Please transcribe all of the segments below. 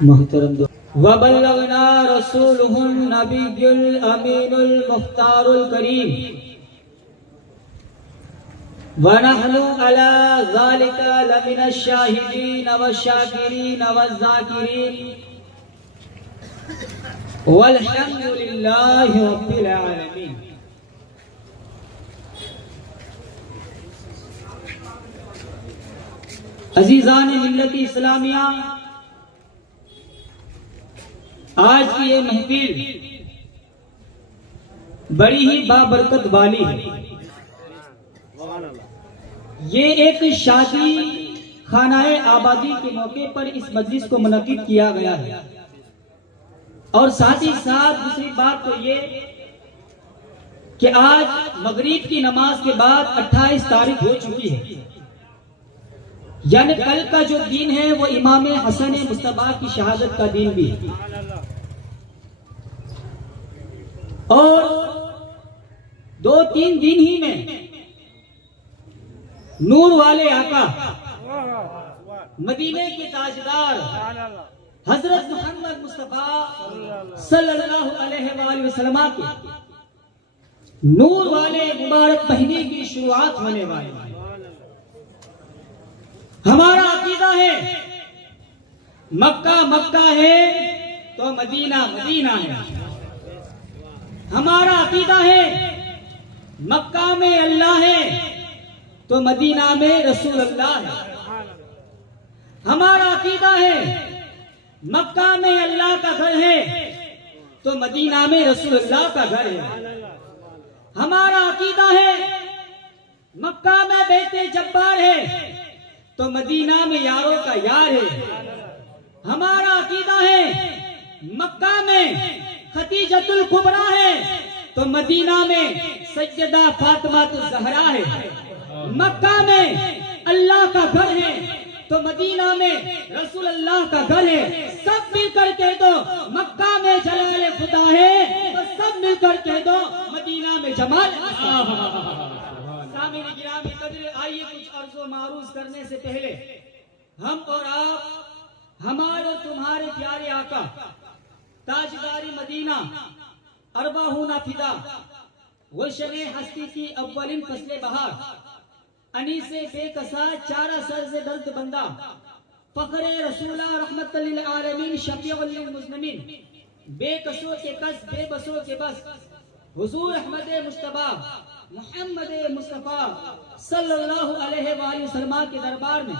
मोहतरम वबल्लगना रसूलुहुन नबियुल अमीनुल मुख्तारुल करीम व नहनु अला ज़ालिका लमिनश शाहिदीन वश्शाकिरीन वज़्ज़ाकिरीन वल्हम्दुलिल्लाहि रब्बिल आलमीन। अज़ीज़ान मिल्लत इस्लामिया, आज की ये महफिल बड़ी ही बाबरकत वाली है। ये एक शादी खानाए आबादी के मौके पर इस मजलिस को मुनक्किद किया गया है। और साथ ही साथ दूसरी बात तो ये कि आज मगरिब की नमाज के बाद 28 तारीख हो चुकी है, यानी कल का जो दिन है वो इमाम हसन मुस्तफा की शहादत का दिन भी है। और 2-3 दिन ही में नूर वाले आका मदीने के ताजदार हजरत मोहम्मद मुस्तफा सल्लल्लाहु अलैहि वसल्लम के नूर वाले मुबारक महीने की शुरुआत होने वाली है। हमारा अकीदा है मक्का मक्का है तो मदीना मदीना है। हमारा अकीदा है मक्का में अल्लाह है तो मदीना में रसूल अल्लाह है। हमारा अकीदा है मक्का में अल्लाह का घर है तो मदीना में रसूल अल्लाह का घर है। हमारा अकीदा है मक्का में बेटे जब्बार है तो मदीना में यारों का यार है। हमारा अकीदा है मक्का में खतीजतुल कुबरा है तो मदीना में सैयदा फातिमा ज़हरा है। मक्का में अल्लाह का घर है तो मदीना में रसूल अल्लाह का घर है। सब मिलकर कह दो मक्का में जलाल खुदा है तो सब मिलकर कह दो मदीना में जमाल। सामीन गिरामी कदर, आइए कुछ अर्ज़ो मारूज करने से पहले हम और आप हमारे तुम्हारे प्यारे आका ताजदारी मदीना अरबाहूना फिदा वशने हस्ती की अव्वलिन फसले बहार अनीसे बेकसा चारा सर से दर्द बंदा फखरे रसूला रहमतल लिल आलमीन शफीउल लिल मुज़निमीन बेकसों के कस बेबसों के बस हुजूर अहमद मुस्तफा मोहम्मद मुस्तफा सल्लल्लाहु अलैहि वसल्लम के दरबार में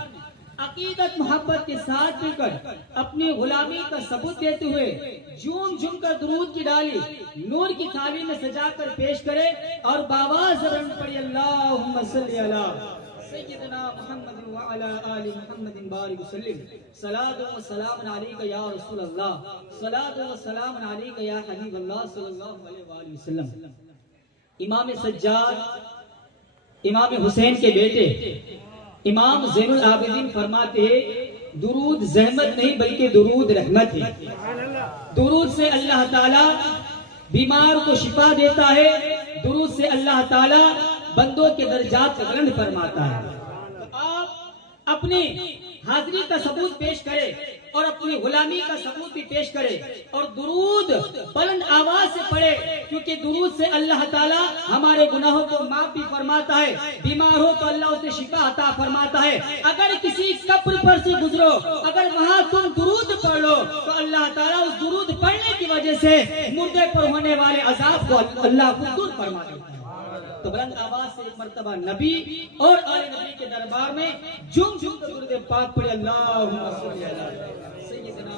अकीदत मोहब्बत के साथ मिलकर अपनी गुलामी का सबूत देते हुए झूम झूम कर दुरूद की डाली नूर की थाली में सजाकर पेश करे और बावाज़ रन पढ़ी अल्लाहुम्मा सल्ली अला सय्यिदना मुहम्मद व अला आलि मुहम्मद बारिक वसल्लिम सलातो व सलाम अलैका या रसूल अल्लाह सलातो व सलाम अलैका या हबीब अल्लाह सल्लल्लाहु अलैहि वसल्लम। इमाम सज्जाद इमाम हुसैन के बेटे इमाम ज़ैनुल आबिदीन फरमाते हैं दुरूद ज़हमत नहीं बल्कि दुरूद रहमत है। दुरूद से अल्लाह ताला बीमार को शिफा देता है। दुरूद से अल्लाह ताला बंदों के दर्जात बुलंद फरमाता है। तो आप अपनी हाजिरी का सबूत पेश करें और अपनी गुलामी का सबूत भी पेश करें और दुरूद बुलंद आवाज से पढ़े, क्योंकि दुरूद से अल्लाह ताला हमारे गुनाहों को माफ भी फरमाता है। बीमार हो तो अल्लाह उसे शिफा अता फरमाता है। अगर किसी कब्र पर से गुजरो, अगर वहां तुम दुरूद पढ़ लो तो अल्लाह ताला उस दुरूद पढ़ने की वजह से मुर्दे पर होने वाले अजाब को अल्लाह को दूर फरमा देता है। तो बुलंद आवाज से एक मर्तबा नबी और आले नबी के दरबार में झूम झूम कर दुरूद पाक पढ़े अल्लाहुम्मा सल्ली अला सय्यिदना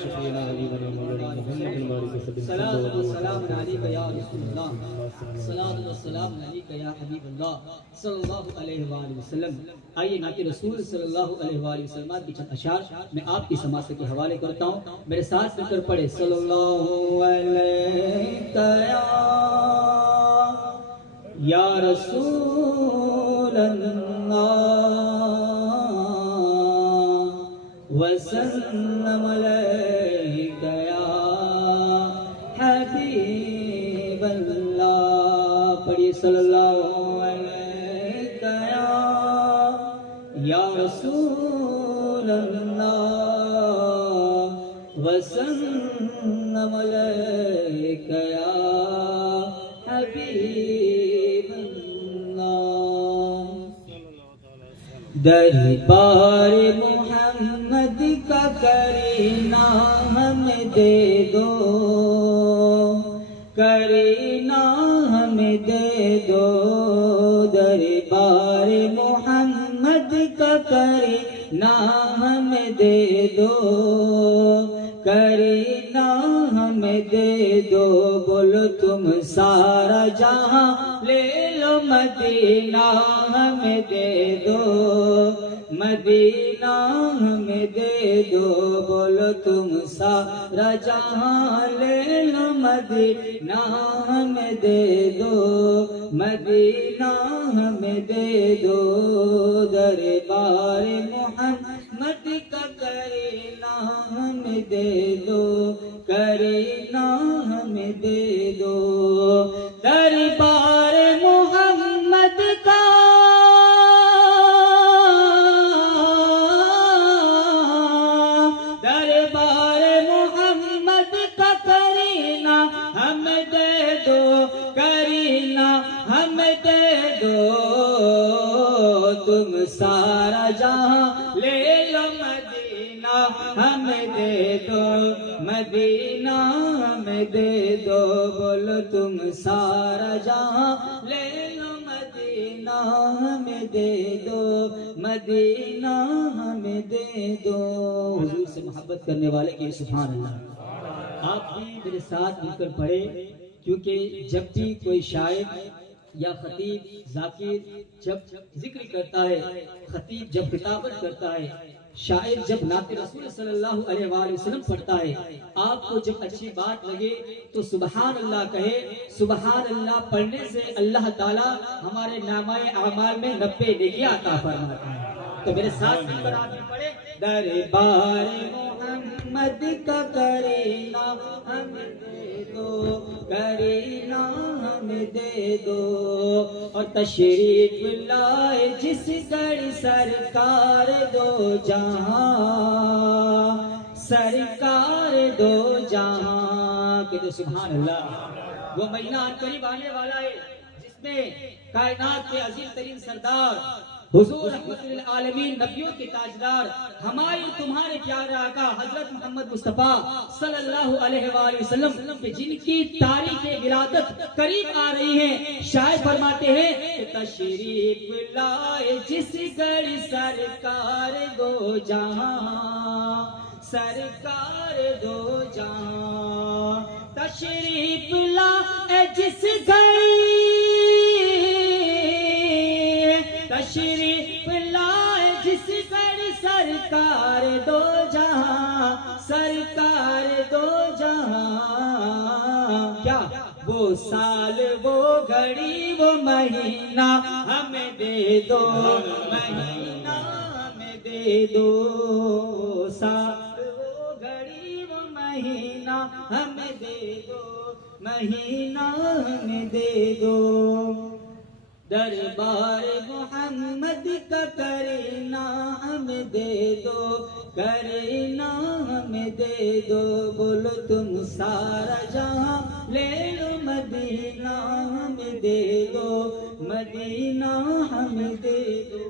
शफीना हबीबना मौलाना मुहम्मद बारिक वसल्लम सल्लल्लाहु अलैहि या रसूलुल्लाह सल्लल्लाहु अलैहि या हबीबल्लाह सल्लल्लाहु अलैहि वसल्लम। आइए नाते रसूल सल्लल्लाहु अलैहि वसल्लम की चंद अशार मैं आपकी समाज के हवाले करता हूँ। मेरे साथ मिलकर पढ़े सल्लल्लाहु अलैहि या रसूल अल्लाह वसल्लम अलैका या हबीब अल्लाह। पढ़िए सल्लल्लाहु अलैका या रसूल अल्लाह वसल्लम अलैका या हबीबल्लाह। दरबार मोहम्मद का करीना हमें दे दो, करीना हमें दे दो। दरबार मोहम्मद का करीना हमें दे दो, करीना हमें दे दो। बोलो तुम सारा जहां ले लो, मदीना हमें दे दो, मदीना हमें दे दो। बोलो तुम सारा जहां ले लो, मदीना हमें दे दो, मदीना हमें दे दो। दरबार मोहम्मद का करीना हमें दे दो, करीना हमें दे दो। दरबार मोहम्मद का दरबार मोहम्मद का करीना हमें दे दो, करीना हमें दे दो। तुम सारा जहां ले लो, मदीना हमें दे दो, मदीना हमें दे दो। बोलो तुम सारा जहां ले लो, मदीना हमें दे दो, मदीना हमें दे दो। हुजूर से मोहब्बत करने वाले के सुभान अल्लाह। आप भी मेरे साथ मिलकर पढ़े, क्योंकि जब भी कोई शायर या खतीब जाकिर जब जिक्र करता है, खतीब जब खिताबत करता है, शायर जब नाते रसूल सल्लल्लाहु अलैहि वसल्लम पढ़ता है, आपको जब अच्छी बात लगे तो सुबहान अल्लाह कहे। सुबहान अल्लाह पढ़ने से अल्लाह ताला हमारे नामाए अमाल में 90 नेकियां अता फरमाता है। तो मेरे साथ मिलकर आप पढ़े, दरबार मोहम्मद का करीना हमें दे दो, करीना हमें दे दो। और तशरीफ लाए जिस घर सरकार दो जहां, सरकार दो जहां। कहते सुभान अल्लाह। वो महीना करीब आने वाला है जिसमें कायनात के अजीम तरीन सरदार हुजूर रहमतुल आलमीन, नबियों के ताजदार, हमारे तुम्हारे प्यारे आका हजरत मोहम्मद मुस्तफा सल्लल्लाहु अलैहि वसल्लम के जिनकी तारीख विलादत करीब आ रही है, शायर फरमाते हैं कि तशरीफ लाए जिस घर सरकार दो जहां, सरकार दो जहां। तशरीफ लाए जिस घर, तशरीफ लाए जिस घर सरकार दो जहां, सरकार दो जहां। क्या वो साल, वो घड़ी, वो महीना हमें दे दो, महीना हमें दे दो। साल, वो घड़ी, वो महीना हमें दे दो, महीना हमें दे दो। दरबार मोहम्मद का करीना हमें दे दो, करीना हमें दे दो। बोलो तुम सारा जहां ले लो, मदीना हमें दे दो, मदीना हमें दे दो।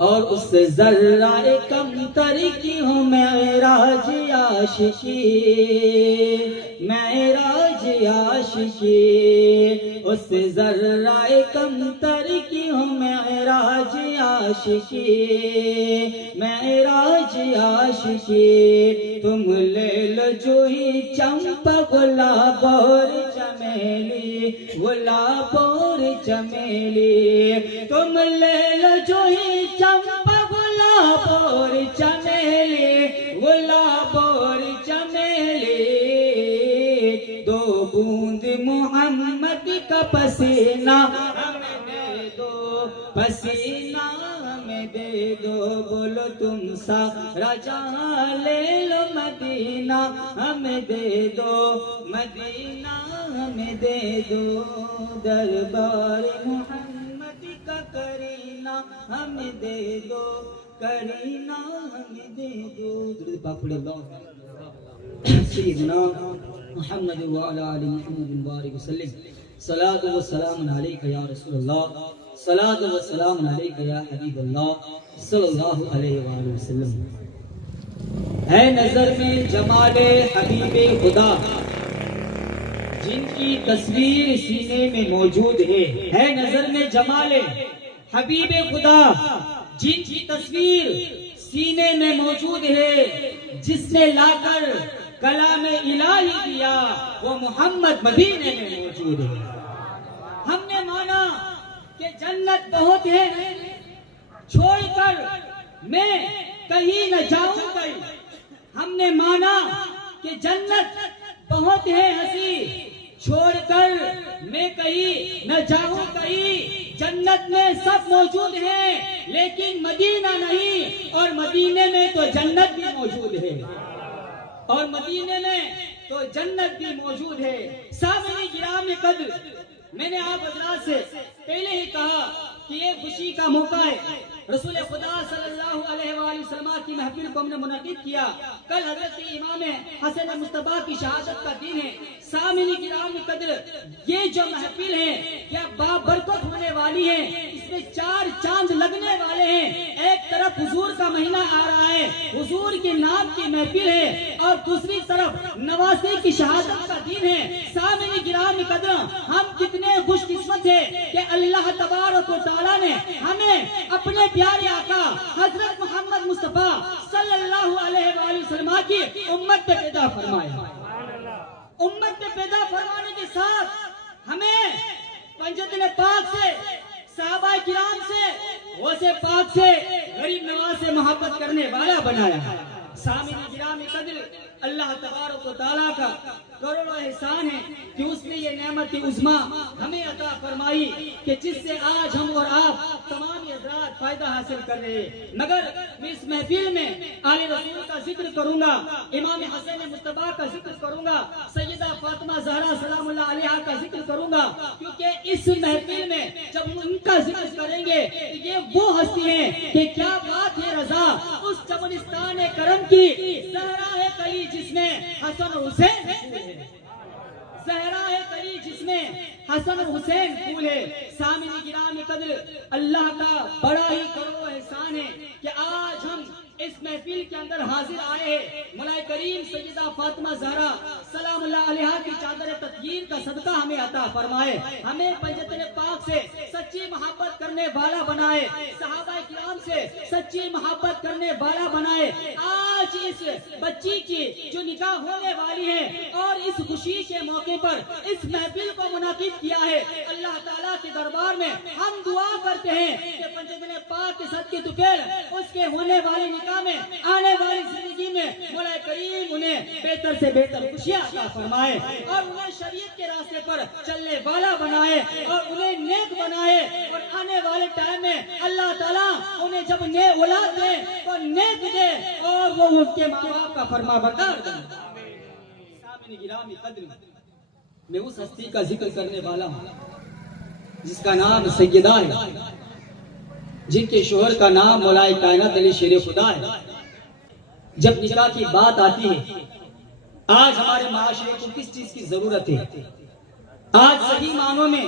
और उससे जर्रा कम तरी की हो मेराज आशिकी, मेराज आशिकी। उससे जर्रा कम तरी की हो मेराज आशिकी, मेराज आशिकी। तुम ले लो जो ही चंपा, गुलाब और चमेली, गुलाब और चमेली। तुम ले लो जो ही चंपा, गुलाब और चमेली, गुलाब और चमेली। दो बूंद मोहम्मद का पसीना हमें दे दो, पसीना हमें दे दो। बोलो तुम सारा जहां ले लो, मदीना हमें दे दो, मदीना हमें दे दो। दरबार मोहम्मद का करीना हमें दे दो, करीना हमें दे दो। दुरूद पाक पढ़े अल्लाह सय्यदना मुहम्मद व अला आलि मुहम्मद बारिक वसल्लम। सलातु व सलाम अलैका या रसूलल्लाह, सलातु व सलाम अलैका या हबीबल्लाह सल्लल्लाहु अलैहि वसल्लम। है नजर में जमाले हबीबे खुदा, जिनकी तस्वीर सीने में मौजूद है नजर में जमाले हबीबे खुदा, जिनकी तस्वीर सीने में मौजूद है। जिसने लाकर कलाम इलाही दिया वो मोहम्मद मदीने में मौजूद है। हमने माना कि जन्नत बहुत है, छोड़कर मैं कहीं न जाऊंगा। हमने माना कि जन्नत बहुत है हंसी, छोड़कर मैं कहीं न जाऊं कहीं। जन्नत में सब मौजूद है लेकिन मदीना नहीं, और मदीने में तो जन्नत भी मौजूद है, और मदीने में तो जन्नत भी मौजूद है। सामने गिराम कद्र, मैंने आप हज़रात से पहले ही कहा कि ये खुशी का मौका है। रसूल खुदा सल्लल्लाहु अलैहि वसल्लम की महफिल को हमने मुनक़िद किया। कल हज़रत इमाम हसन मुस्तफा की शहादत का दिन है। सामने गिराम कद्र, ये जो महफिल है क्या बाबरकत होने वाली है। इसमें 4 चांद लगने वाले हैं। एक तरफ हुजूर का महीना आ रहा है, हुजूर के नाम की महफिल है, और दूसरी तरफ नवासे की शहादत का दिन है। सामने गिराम कद्र, हम कितने खुशकिस्मत है कि अल्लाह तबारक व तआला ने हमें अपने प्यारे आका हजरत मोहम्मद मुस्तफा सल्लल्लाहु अलैहि वसल्लम की उम्मत पे पैदा फरमाया। उम्मत पे पैदा फरमाने के साथ हमें पंजतन पाक से, सहाबा किराम से, वसे पाक से, गरीब नवाज से मोहब्बत करने वाला बनाया। सामिन गिरामी कद्र, अल्लाह तबारक व तआला का करोड़ों एहसान है कि उसने ये नेमत उज़्मा हमें अता फरमाई कि जिससे आज हम और आप तमाम हज़रात फायदा हासिल कर रहे हैं। मगर मैं इस महफिल में आले रसूल का जिक्र करूंगा, इमाम हसन मुस्तफा का जिक्र करूंगा, सैयदा फातिमा ज़हरा सलामुल्लाह अलैहा का जिक्र करूंगा, क्योंकि इस महफिल में जब हम उनका जिक्र करेंगे तो ये वो हस्ती है कि क्या बात है रजा उस चमनिस्तान करम की, ज़हरा है कली जिसमें हसन और हुसैन फूल है, ज़हरा है कली जिसमें हसन और हुसैन फूल है। सामिन गिरामी कद्र, अल्लाह का बड़ा ही करोड़ों एहसान है कि आज हम इस महफिल के अंदर हाजिर आए हैं। मौला करीम सैयदा फातिमा ज़हरा सलामुल्लाह अलैहा की चादर तत्हीर का सदका हमें अता फरमाए, हमें पंजतन पाक से सच्ची मोहब्बत करने वाला बनाए, सहाबा किराम से सच्ची मोहब्बत करने वाला बनाए। आज इस बच्ची की जो निकाह होने वाली है और इस खुशी के मौके पर इस महफिल को मुनाकिद किया है, अल्लाह ताला के दरबार में हम दुआ करते हैं कि पंजतन पाक के सदके तुकेल उसके होने वाले निकाह में, आने वाली जिंदगी में मौला करीम उन्हें बेहतर से बेहतर खुशियां अता फरमाए, और उन्हें शरीयत के रास्ते पर चलने वाला बनाए, और उन्हें नेक बनाए, और आने वाले टाइम में अल्लाह ताला उन्हें जब नेक औलाद दे तो नेक दे, और वो उनके माँ बाप का फरमाबरदार बने। सामने गिरामी कद्र, मैं उस हस्ती का जिक्र करने वाला हूँ जिसका नाम सैयदा है, जिनके शोहर का नाम मौलाए कायनात अली शेर खुदा है। जब निकाह की बात आती है, आज हमारे माशरे को किस चीज की जरूरत है? आज सही मानों में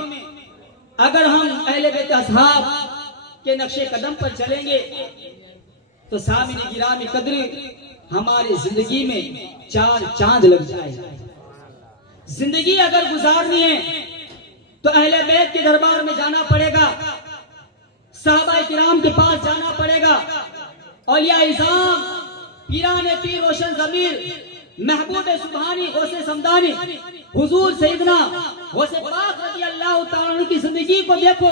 अगर हम अहले बैत असहाब के नक्शे कदम पर चलेंगे तो सामिन गिरामी कद्र हमारी जिंदगी में 4 चांद लग जाएगा। जिंदगी अगर गुजारनी है तो अहले बैत के दरबार में जाना पड़ेगा, सहाबा किराम के पास जाना पड़ेगा, औलिया इज़ाम, पीराने पीर रोशन ज़मीर, महबूब सुभानी, गौसे समदानी, हुजूर सैयदना गौसे पाक रज़ी अल्लाह तआला की जिंदगी को देखो।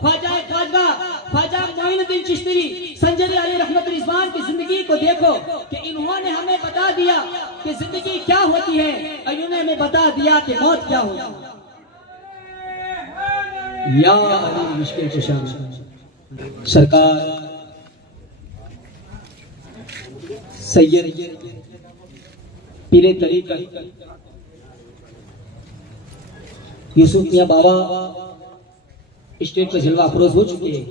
ख्वाजा मोइनुद्दीन चिश्ती, संजरी अली रहमत रिजवान की जिंदगी को देखो कि इन्होंने हमें बता दिया कि जिंदगी क्या होती है, और इन्होंने हमें बता दिया कि मौत क्या होती है। या अली मुश्किल कुशा सरकार सैयद पीरे तरीक़त यूसुफ मियां बाबा स्टेज पर जलवा अफरोज हो चुके हैं।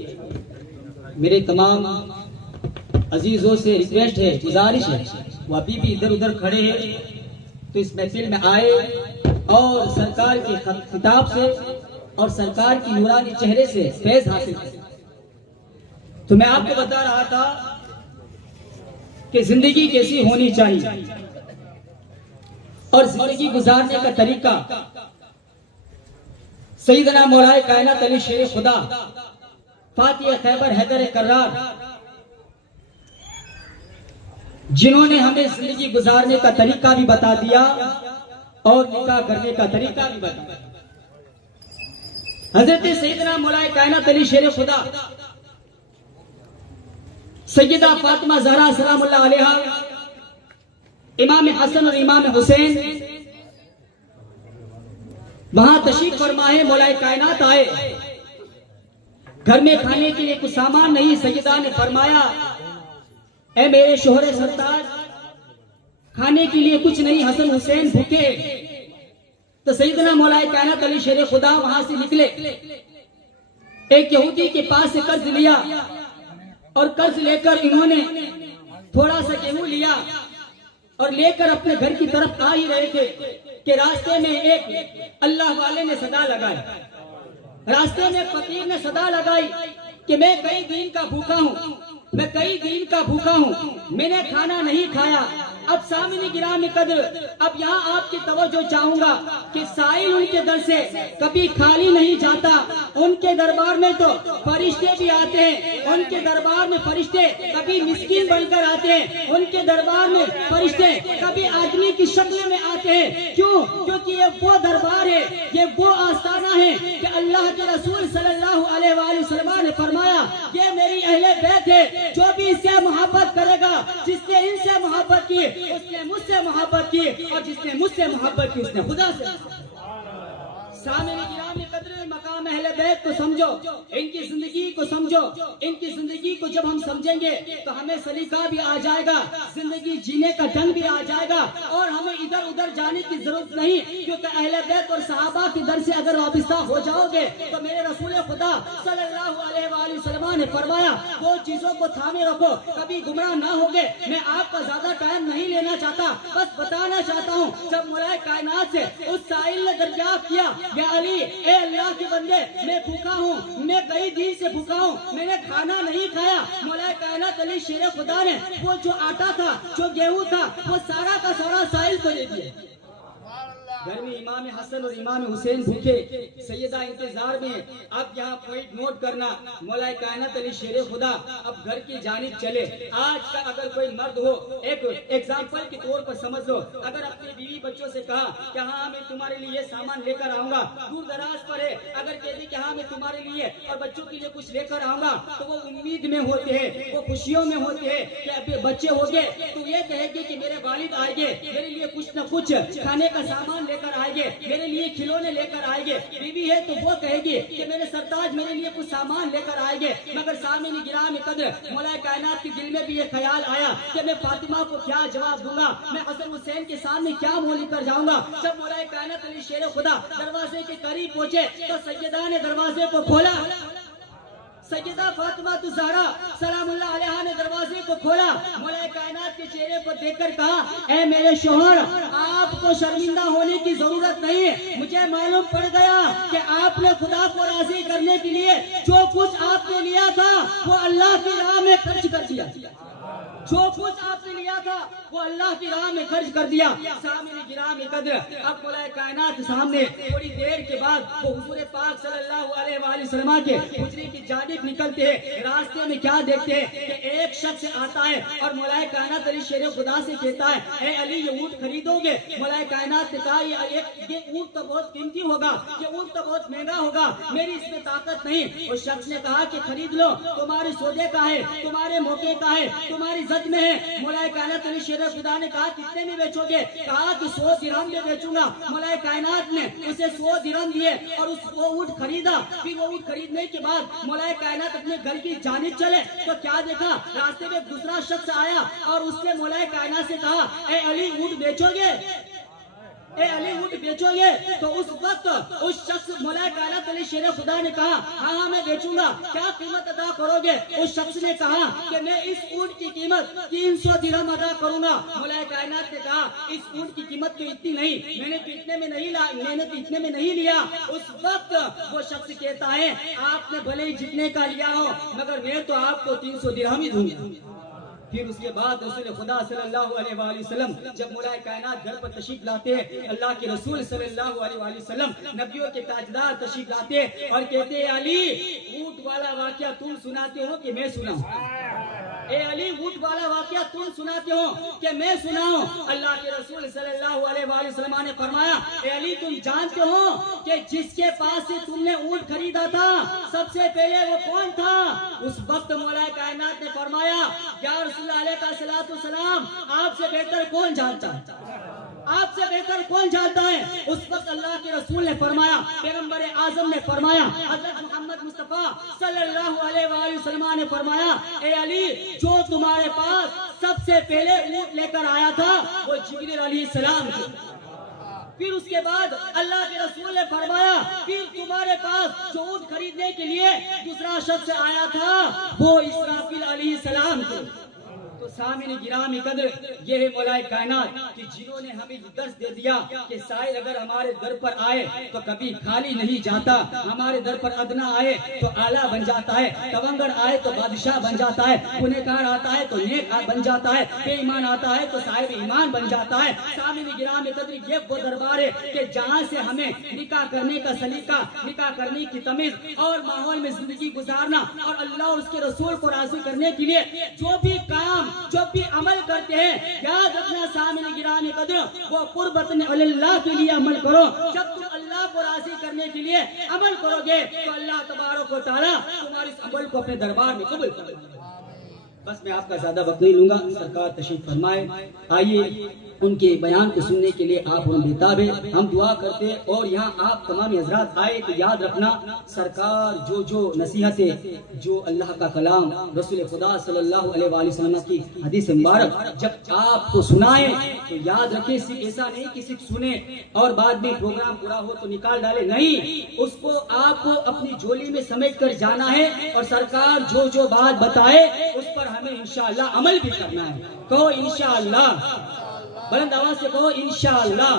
मेरे तमाम अजीजों से रिक्वेस्ट है, गुजारिश है, वो अभी भी इधर उधर खड़े हैं तो इस महफिल में आए और सरकार के खिताब से और सरकार की नूरानी चेहरे से फैज हासिल करें। तो मैं आपको बता रहा था कि जिंदगी कैसी होनी चाहिए और जिंदगी गुजारने का तरीका सैयदना मौलाए कायनात अली शेर खुदा फातिह खैबर हैदर कर्रार, जिन्होंने हमें जिंदगी गुजारने का तरीका भी बता दिया और निकाह करने का तरीका भी बता दिया। हजरत सैयदना मौलाए कायनात अली शेर खुदा सैयदा फातिमा ज़हरा सलामुल्लाह अलैहा, इमाम हसन और इमाम हुसैन वहां तशरीफ फरमाए, मौलाए कायनात आए, घर में खाने के लिए कुछ सामान नहीं, सैयदा ने फरमाया ए मेरे शोहरे सरताज, खाने के लिए कुछ नहीं, हसन हुसैन भूखे। तो सैयदना मौलाए कायनात अली शेर खुदा वहां से निकले, एक यहूदी के पास से कर्ज लिया और कर्ज लेकर इन्होंने थोड़ा सा गेहूं लिया और लेकर अपने घर की तरफ आ ही रहे थे कि रास्ते में एक अल्लाह वाले ने सदा लगाई, रास्ते में फकीर ने सदा लगाई कि मैं कई दिन का भूखा हूँ, मैं कई दिन का भूखा हूँ, मैंने खाना नहीं खाया। अब सामने गिराम कद्र, अब यहाँ आपकी तवज्जो चाहूंगा कि साइल उनके दर से कभी खाली नहीं जाता, उनके दरबार में तो फरिश्ते भी आते हैं, उनके दरबार में फरिश्ते कभी मिस्कीन बनकर आते हैं, उनके दरबार में फरिश्ते कभी आदमी की शक्ल में आते हैं। क्यों? क्योंकि ये वो दरबार है, ये वो आस्थाना है कि अल्लाह के रसूल सल्लल्लाहु अलैहि वसल्लम ने फरमाया ये मेरी अहले बैत है, जो भी इससे मोहब्बत करेगा, जिसने इनसे मोहब्बत की उसने मुझसे मोहब्बत की और जिसने मुझसे मोहब्बत की उसने खुदा से। सामने गिरामी कदर मकाम अहले बैत को समझो, इनकी जिंदगी को समझो, इनकी जिंदगी को जब हम समझेंगे तो हमें सलीका भी आ जाएगा, जिंदगी जीने का ढंग भी आ जाएगा और हमें इधर उधर जाने की जरूरत नहीं। क्योंकि अहले बैत और सहाबा के दर से अगर वाबिस्ता हो जाओगे तो मेरे रसूल खुदा सल्लल्लाहु अलैहि वसल्लम ने फरमाया दो चीजों को थामे रखो, कभी गुमराह ना होगे। मैं आपका ज्यादा टाइम नहीं लेना चाहता, बस बताना चाहता हूँ, जब मौलाए कायनात से उस साइल ने दरियाफ्त किया या अली ए अल्लाह के बंदे मैं भूखा हूँ, मैं कई दिन से भूखा हूँ, मैंने खाना नहीं खाया। मौलाए कायनात अली शेर खुदा ने वो जो आटा था, जो गेहूं था, वो सारा का सारा साहिल को दे दिया। घर में इमाम हसन और इमाम हुसैन भूखे, सैयदा इंतजार में। अब यहाँ पॉइंट नोट करना, मौलाए कायनात अली शेर खुदा अब घर की जानिब चले। आज का अगर कोई मर्द हो, एक एग्जाम्पल के तौर पर समझ लो, अगर अपने बीवी बच्चों से कहा कि हाँ मैं तुम्हारे लिए ये सामान लेकर आऊंगा, दूर दराज पर है, अगर कह दी कि हाँ मैं तुम्हारे लिए और बच्चों के लिए कुछ लेकर आऊंगा, तो वो उम्मीद में होते हैं, वो खुशियों में होते हैं कि अभी बच्चे हो गए तो ये कहेगी कि मेरे वालिद आएंगे, मेरे लिए कुछ न कुछ खाने का सामान लेकर आएंगे, मेरे लिए खिलौने लेकर आएंगे। बीवी है तो वो कहेगी कि मेरे सरताज मेरे लिए कुछ सामान लेकर आएंगे। मगर सामने गिराम कद्र मौलाए कायनात के दिल में भी ये ख्याल आया कि मैं फातिमा को क्या जवाब दूंगा, मैं हसन हुसैन के सामने क्या मोल कर जाऊंगा। जब मौलाए कायनात अली शेर खुदा दरवाजे के करीब पहुंचे तो सैयदा ने दरवाजे को खोला, सैयदा फातिमा ज़हरा सलामुल्लाह अलैहा ने दरवाजे को खोला, मौलाए कायनात के चेहरे पर देखकर कहा ए मेरे शोहर, आपको शर्मिंदा होने की जरूरत नहीं, मुझे मालूम पड़ गया कि आपने खुदा को राजी करने के लिए जो कुछ आपने लिया था वो अल्लाह की राह में खर्च कर दिया, जो कुछ आपने लिया था वो अल्लाह की राह में खर्च कर दिया। सामने गिराम कद्र अब मौलाए कायनात सामने थोड़ी देर के बाद वो हुजूर पाक सल्लल्लाहु अलैहि वसल्लम के हुजरे की जानिब निकलते हैं। रास्ते में क्या देखते हैं कि एक शख्स आता है और मौलाए कायनात अली शेर खुदा से कहता है ए अली ये ऊंट खरीदोगे? मौलाए कायनात ने कहा ये ऊंट तो बहुत कीमती होगा, ये ऊंट तो बहुत महंगा होगा, मेरी इसमें ताकत नहीं। उस शख्स ने कहा कि खरीद लो, तुम्हारे सौदे का है, तुम्हारे मौके का है, तुम्हारी जद में है। मौलाए कायनात अली शेर खुदा ने कहा कितने में बेचोगे? कहा कि 100 दिरहम में बेचूंगा। मौलाए कायनात ने उसे 100 दिरहम दिए और वो ऊंट खरीदा। फिर वो ऊंट खरीदने के बाद मौलाए कायनात अपने घर की जानिब चले तो क्या देखा, रास्ते में दूसरा शख्स आया और उसने मौलाए कायनात से कहा ए अली ऊंट बेचोगे? ए अली ऊँट बेचोगे? तो उस वक्त उस शख्स मौला कायनात अली शेर खुदा ने कहा हाँ मैं बेचूंगा, क्या कीमत अदा करोगे? उस शख्स ने कहा कि मैं इस ऊँट की कीमत 300 दिरहम अदा करूंगा। मौला कायनात ने कहा इस ऊँट की कीमत तो इतनी नहीं, मैंने तो इतने में नहीं लिया। उस वक्त वो शख्स कहता है आपने भले ही जितने का लिया हो मगर मैं तो आपको 300 दिरहम ही दूंगा। फिर उसके बाद रसूल खुदा सल्लल्लाहु अलैहि वसल्लम जब मौलाए कायनात घर पर तशरीफ लाते हैं, अल्लाह के रसूल सल्लल्लाहु अलैहि वसल्लम नबियों के ताजदार तशरीफ लाते हैं और कहते हैं अली ऊँट वाला वाकया तुम सुनाते हो कि मैं सुनाऊं? ए अली ऊँट वाला वाकया तुम सुनाते हो कि मैं सुनाऊं? अल्लाह के रसूल सल्लल्लाहु अलैहि वसल्लम ने फरमाया ए अली तुम जानते हो कि जिसके पास से तुमने ऊँट खरीदा था सबसे पहले वो कौन था? उस वक्त मौलाए कायनात ने फरमाया या रसूल अलैहिस्सलाम आपसे बेहतर कौन जानता है? आपसे बेहतर कौन जानता है? उस वक्त अल्लाह के रसूल ने फरमाया, पैगंबर आजम ने फरमाया, हजरत मोहम्मद मुस्तफा सल्लल्लाहु अलैहि वसल्लम ने फरमाया ए अली जो तुम्हारे पास सबसे पहले ऊँट लेकर आया था वो जिब्रील अलैहिस्सलाम थे। फिर उसके बाद अल्लाह के रसूल ने फरमाया फिर तुम्हारे पास जो ऊँट खरीदने के लिए दूसरा शख्स आया था वो इसराफील अलैहिस्सलाम थे। तो सामिन गिरामी कद्र ये है मौलाए कायनात कि जिन्होंने हमें दर्श दे दिया कि शायद अगर हमारे दर पर आए तो कभी खाली नहीं जाता, हमारे दर पर अदना आए तो आला बन जाता है, तवंगर आए तो बादशाह बन जाता है, गुनहगार आता है तो नेक बन जाता है, बेईमान आता है तो साहिब ईमान बन जाता है। सामिन गिरामी कद्र ये वो दरबार है कि जहाँ से हमें निकाह करने का सलीका, निकाह करने की तमीज और माहौल में जिंदगी गुजारना और अल्लाह और उसके रसूल को राजी करने के लिए जो भी काम जो भी अमल करते हैं याद रखना सामने गिराने कदर वो कुर्बतन अल्लाह के लिए अमल करो। जब तुम अल्लाह को राजी करने के लिए अमल करोगे तो अल्लाह तबारक व तआला तुम्हारे इस अमल को अपने दरबार में कबूल करेगा। बस मैं आपका ज्यादा वक्त नहीं लूंगा, सरकार तशरीफ फरमाए। आइए उनके बयान को सुनने के लिए आप हम बेताब है, हम दुआ करते और यहाँ आप तमाम हजरात आए तो याद रखना सरकार जो नसीहतें जो अल्लाह का कलाम रसूल खुदा सल्लल्लाहु अलैहि वसल्लम की हदीस मुबारक जब आपको सुनाए तो याद रखें सिर्फ ऐसा नहीं कि सिर्फ सुने और बाद में प्रोग्राम पूरा हो तो निकाल डाले, नहीं, उसको आपको अपनी झोली में समेट कर जाना है और सरकार जो बात बताए उस पर हमें इंशाअल्लाह अमल भी करना है। कहो इंशाअल्लाह, बुलंद आवाज से कहो इंशाअल्लाह।